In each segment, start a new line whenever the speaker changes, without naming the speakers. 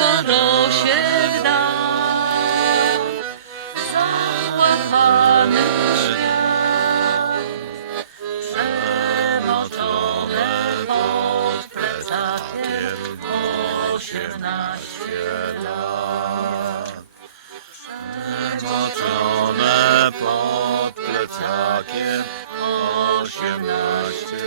Nieś porosie dał, załapany świat, przemoczone pod plecakiem osiemnaście lat.
Moczone pod plecakiem osiemnaście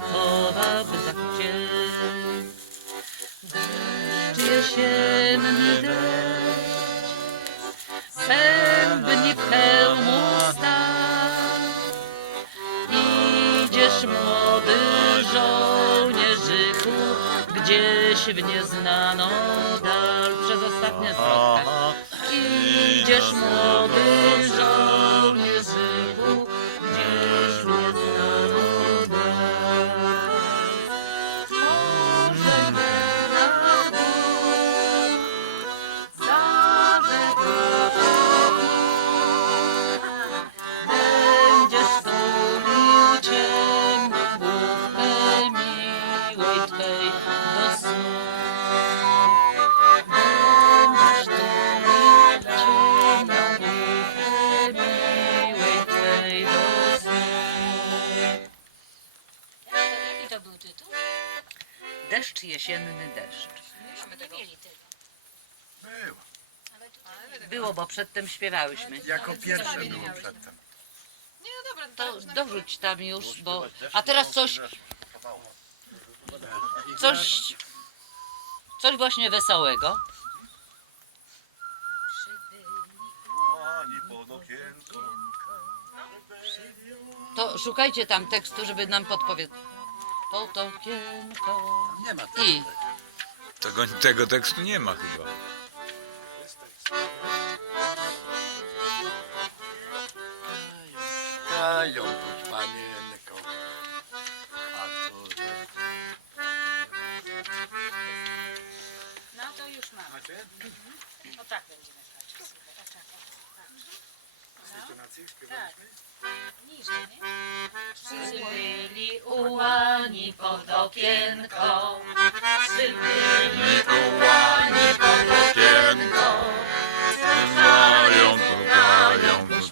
byś zachował, by zachował Cię. Deszcz jesienny deszcz, Sębni w hełmu staw. Idziesz młody żołnierzyku, gdzieś w nieznaną dal przez ostatnie zwrotka. Idziesz młody żołnierzyku, Deszcz jesienny deszcz.
Myśmy nie mieli tego.
Było.
Było, bo przedtem śpiewałyśmy.
Jako pierwsze było przedtem.
Nie, no dobra,
To dorzuć tam już, bo... A teraz coś, coś... Coś właśnie wesołego. To szukajcie tam tekstu, żeby nam podpowiedzieć. Pod okienko.
Nie ma
I
Tego, tego tekstu nie ma chyba.
Kają pod panienką. A że...
No to już mamy.
Macie?
No tak będziemy. Słuchaj, tak, tak, tak. Niżej, nie?
Przybyli ułani pod okienko. Przybyli
Ułani pod okienko. Stukają, stukają, tuż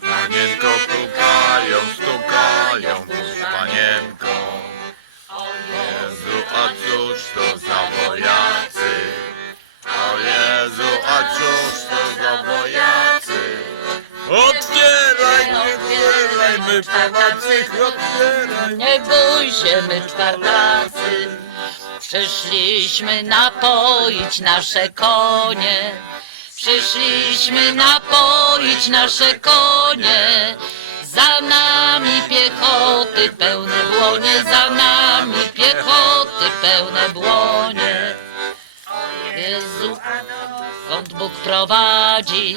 otwieraj, my pomocy, otwieraj.
Nie bój się, my czwartacy. Przyszliśmy napoić nasze konie. Przyszliśmy napoić nasze konie. Za nami piechoty pełne błonie, za nami piechoty pełne błonie. Prowadzi?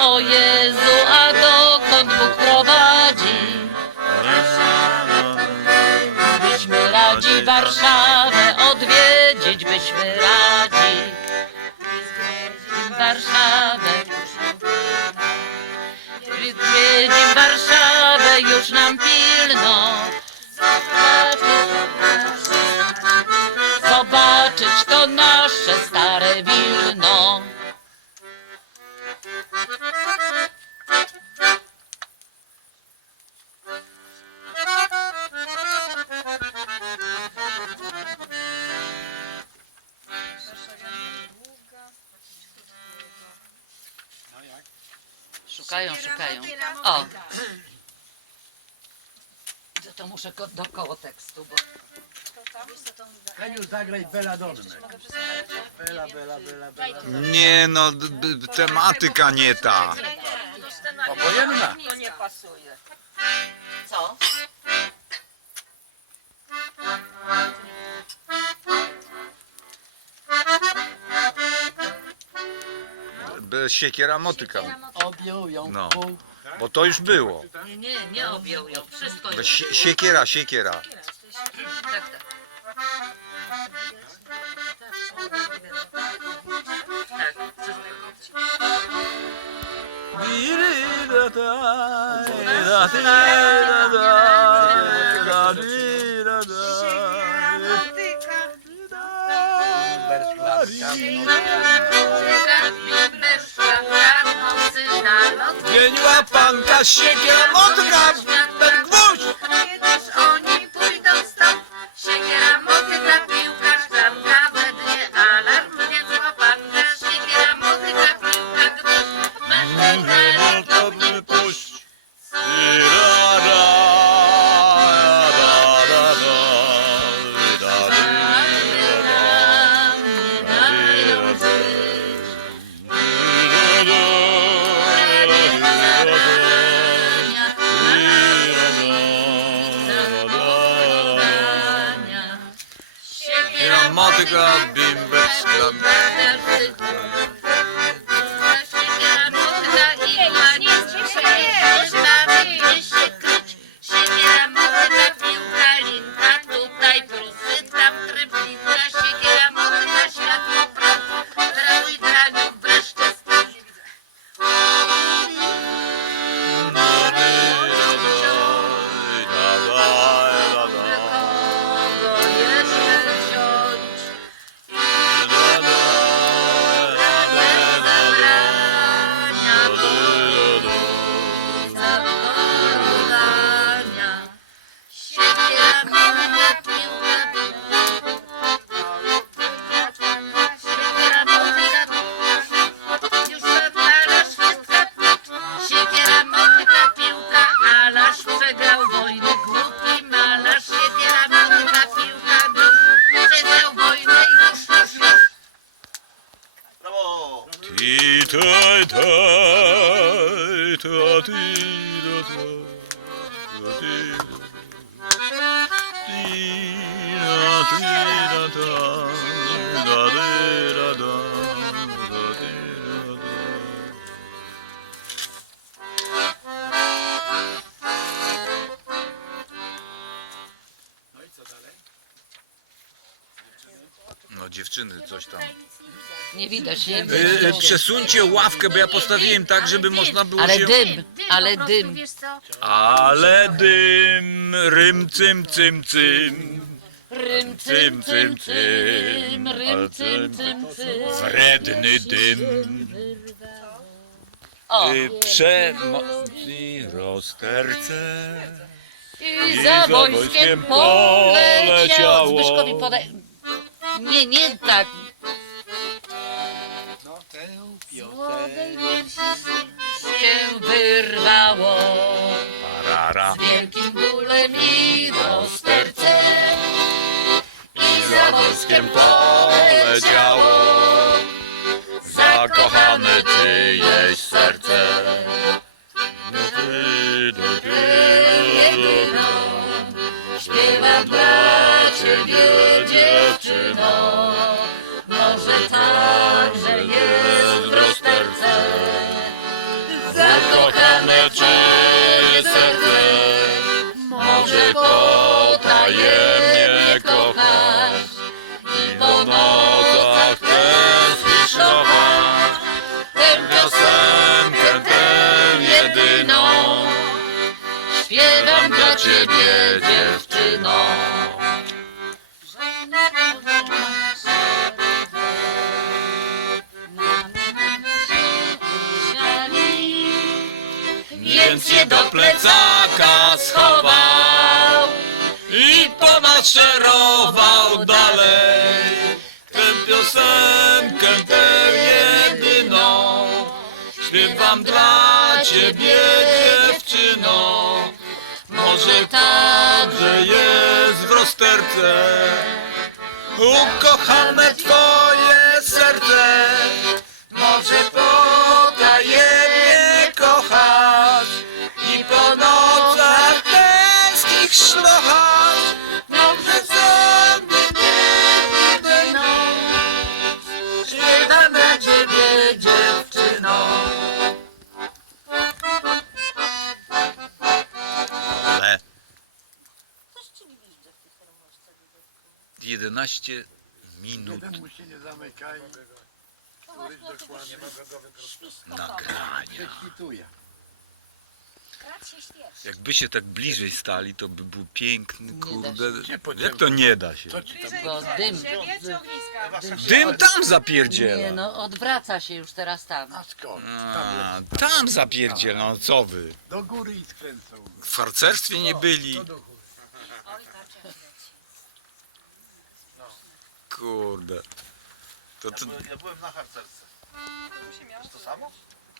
O Jezu, a dokąd Bóg prowadzi? Byśmy radzi Warszawę odwiedzić, byśmy radzi Warszawę. Odwiedzić Warszawę już nam pilno. Zobaczyć to nasze stare Wilno. Szukają, szukają. O! Ja to muszę ko- do koło tekstu, bo...
Heniu, zagraj. Bela, bela, bela, bela.
Nie no, d- d- tematyka nie ta.
Obojętna.
To nie pasuje.
Co?
Siekiera motyka.
Objął ją
No.
pół.
Bo to już było.
Nie, nie, nie objął ją. Wszystko już.
sie- siekiera, siekiera.
Tak, tak. Tak, wszystko.
Dzień łapanka, siekiera, motyka, ten gwóźdź!
Kiedyś oni pójdą stąd. Siekiera, motyka, piłka, szklanka Wednie alarm, więc łapanka Siekiera, motyka, piłka, gwóźdź.
Puść.
Siekiera,
No
dziewczyny, coś tam.
Nie widać, nie
Y, przesuńcie ławkę, bo ja postawiłem tak, żeby można było
Ale
się...
dym, ale
po prostu,
dym.
Wiesz co?
Ale dym, rym, cym, cym, cym.
Rym,
Cym, cym, cym.
rym, cym, cym, cym.
Wredny dym.
O,
Y, Przemocni rozterce.
i za wojskiem poleciało. Zbyszkowi podaj... Nie, nie tak. Się wyrwało
Parara.
z wielkim bólem i rozterce. I za wojskiem poleciało
Zakochane czyjeś serce.
Jedyną. Śpiewam dla ciebie
Zakochane czyjeś serce. Może potajemnie kochasz i po nocach tęsknisz kochasz.
Tę
Piosenkę tę jedyną
Śpiewam dla ciebie dziewczyno.
Więc je do plecaka schował i pomaszerował dalej. Tę piosenkę tę jedyną Śpiewam dla ciebie dziewczyno Może także jest w rozterce Ukochane twoje serce Może potajemnie 11 minut
Jeden mu się nie zamyka i
No
nagrania.
przekwituje.
Brat się śpieszy.
Jakby się tak bliżej stali, to by był piękny,
da
kurde. Jak to nie da się?
Ci tam?
Bo dym,
Siebie czy ogniska?
Dym tam
nie
zapierdziela.
no, odwraca się już teraz tam.
A skąd?
A,
Tam jest.
tam zapierdziela, no co wy?
Do góry i skręcą.
W harcerstwie nie byli.
Oj, tak jak leci.
Kurde. To, to
Ja byłem na harcerce. To samo?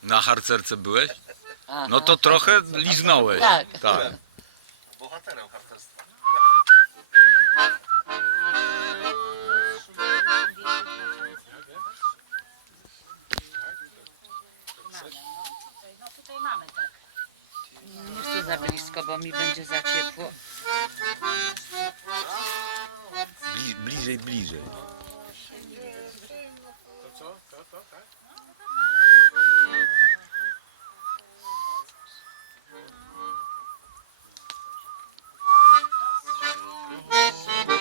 na harcerce byłeś?
Aha.
No to trochę liznąłeś.
Tak.
tak.
Bohaterem harcerstwa.
No tutaj mamy tak.
Nie chcę za blisko, bo mi będzie za ciepło.
Bli, bliżej, bliżej.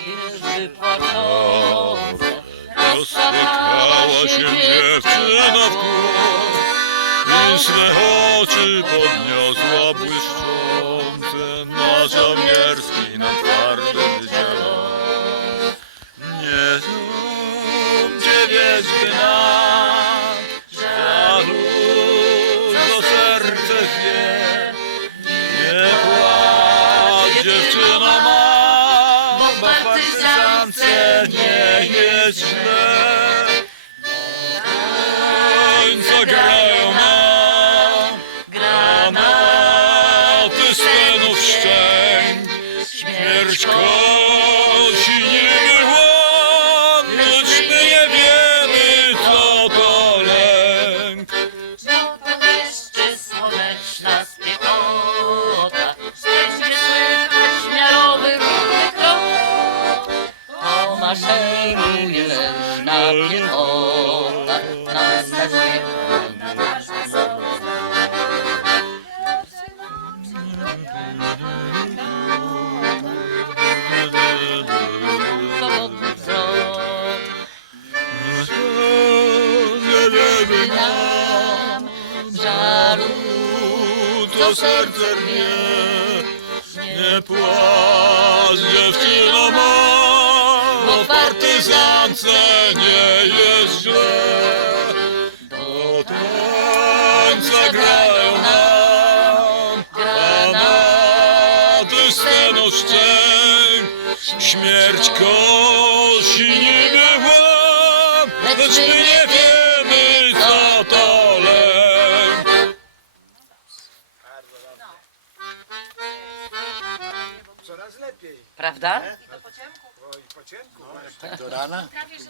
Kiedy początek
Rozpłakała się dziewczyna w I swe oczy podniosła nam Żalu, co serce wie Nie płacz dziewczyno ma Bo partyzance nie jest źle. Końca grają to serce rwie Nie płacz dziewczyno ma Bo w partyzance nie jest źle. Do tańca grają nam Granaty sceną szczęk Śmierć kosi niby łam Lecz my nie wiemy
Coraz lepiej.
Prawda?
No, jak tak do rana
Prawie, że.